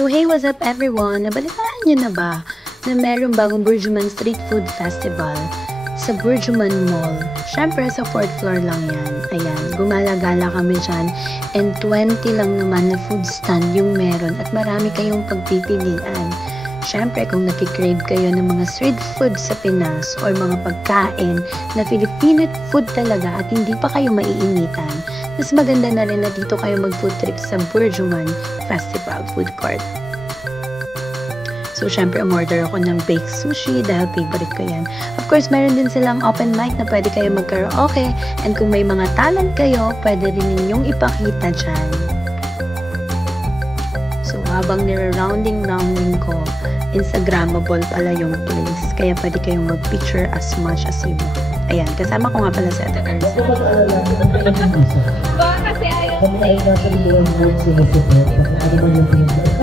So hey, what's up everyone? Nabalitaan niyo na ba na merong bagong Bourjuman Street Food Festival sa Bourjuman Mall? Syempre sa 4th floor lang yan. Ayan, gumala-gala kami dyan and 20 lang naman na food stand yung meron at marami kayong pagpipilian. Syempre kung nakikrave kayo ng mga street food sa Pinas or mga pagkain na Filipino food talaga at hindi pa kayo maiinitan, mas maganda na rin na dito kayo mag-food trip sa Bourjuman Festival Food Court. So, syempre, umorder ako ng baked sushi dahil favorite ko yan. Of course, meron din silang open mic na pwede kayo mag-karaoke and kung may mga talent kayo, pwede rin ninyong ipakita dyan. So, habang nire-rounding ko, Instagrammable pala yung place. Kaya pwede kayong mag-picture as much as you want. Ayan, kasama ko nga pala si Ate Erza. Ba, kasi ayaw. Kami ay nasa libuan mo sinusupport. Ano man yung pinag-joke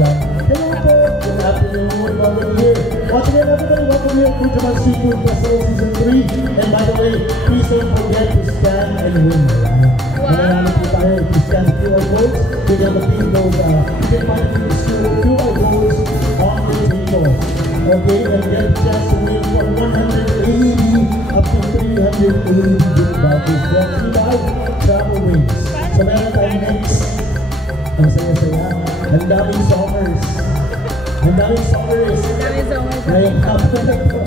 lang. Hello po! Good afternoon! Welcome here! Once again, everybody, welcome here to Bourjuman Street Food Festival Season 3. And by the way, please don't forget to scan and win. Mananalo po tayo. If you scan the QR codes, you can obtain those, you can find these QR codes on the table. Okay, and get a chance to win from 180 up to 380 gift vouchers brought to you by Travel Wings. So meron tayong next. Ang saya-saya. Ang daming summers. Ang daming summers. Ngayon hapon na ito.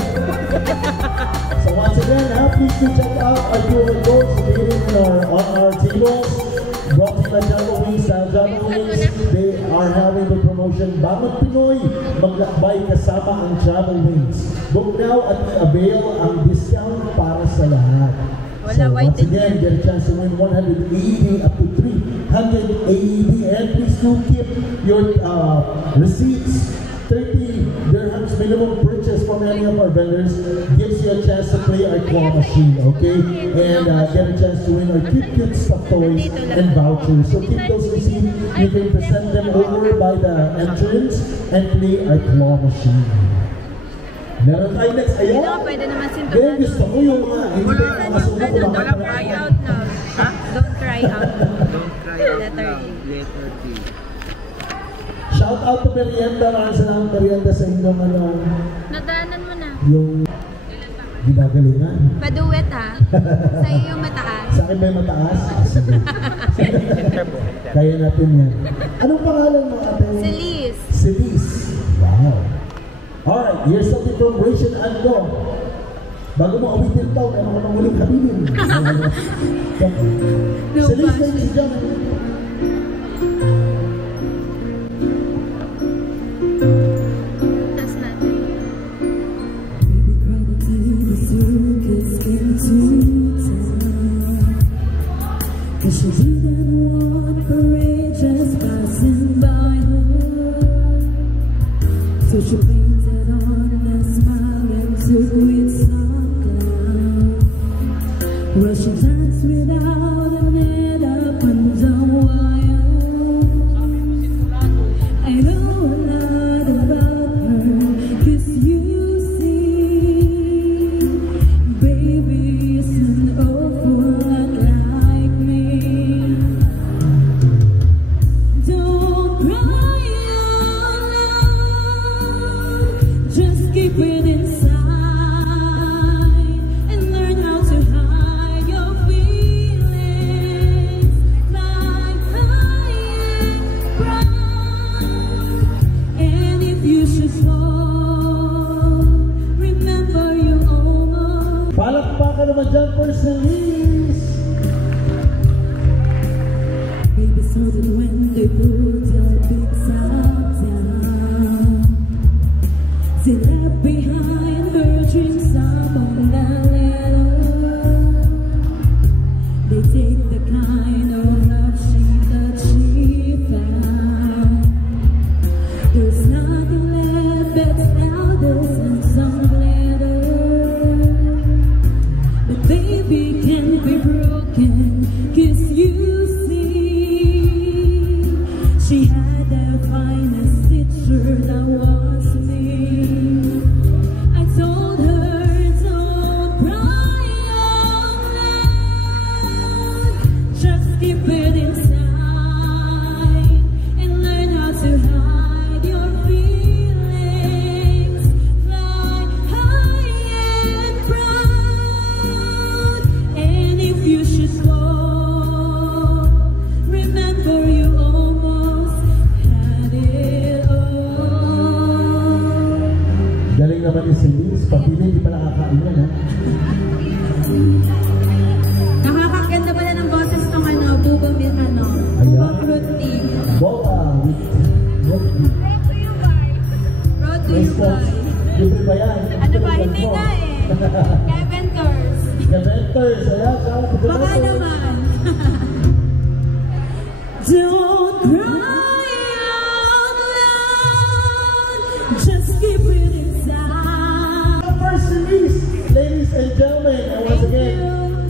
So once again, please do check out our QR codes on our tables. Brought to you by Travel Wings. Travel Wings, they are having the promotion Bangon Pinoy, maglakbay kasama ang Travel Wings. Book now at avail ang discount para sa lahat. So once again, get a chance to win 180 up to 380 and please do keep your receipts. 30 dirhams minimum purchase from any of our vendors gives you a chance to play our claw machine, okay? And get a chance to win our cute stuffed toys and vouchers. So keep those receipts. You can present them over by the entrance and play our claw machine. Meron tayo next. Ayan. Pwede naman sinto. Ngayon gusto ko yung mga hindi ko makasulat ko lang. Don't cry out now. Don't cry out. Letter E. Letter T. Shout out to Merienda. Maraming salamat Merienda sa inyong Nadaanan mo na. yung ginagalingan. Paduwet ha. Sa iyo yung mataas. Sa akin may mataas? Sige. Kaya natin yan. Anong pangalan mo ate? Si Liz. Si Liz. Wow. Alright, here's something from Rachel Ando. Bago mo awitin tao, meron ko nang huling kabilin. Si Liz, ladies and gentlemen. Tas natin. Cause she didn't want parade just passing by her. So she painted on a smile and took it some down. Well, she danced without a net up and down wire. I know a lot about her, cause you see, baby isn't awful like me. Don't cry out loud, just keep it inside and learn how to hide your feelings like high and proud. And if you should fall, remember you almost. Palakpakan naman dyan for si Liz. Baby, so that when they put your big side down, they left behind her dreams among the little. They take the kind of love that she found. There's nothing left but elders and some glitter. But baby can't be broken, cause you see, she had the finest picture that was me. Keventers. Keventers, ayan, shout out to Baka Keventers. naman. Don't cry out loud, just keep it inside. First release, ladies and gentlemen, and once again,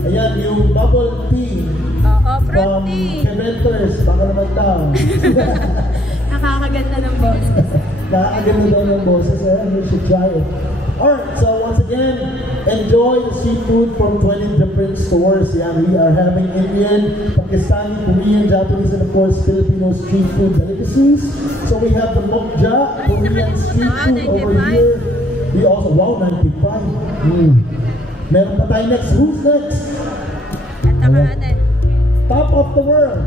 ayan, yung bubble tea Oo, from fruity. Keventers, baka naman daw. Nakakaganda ng boses. Nakakaganda daw ng boses, ayan, you should try it. Alright, so once again, enjoy the seafood from 20 different stores. Yeah, we are having Indian, Pakistani, Korean, Japanese, and of course, Filipino street food delicacies. So we have the Mokja, Korean street food over here. We also, wow, 95. Meron pa tayo next. Who's next? At saka ate. Top of the world.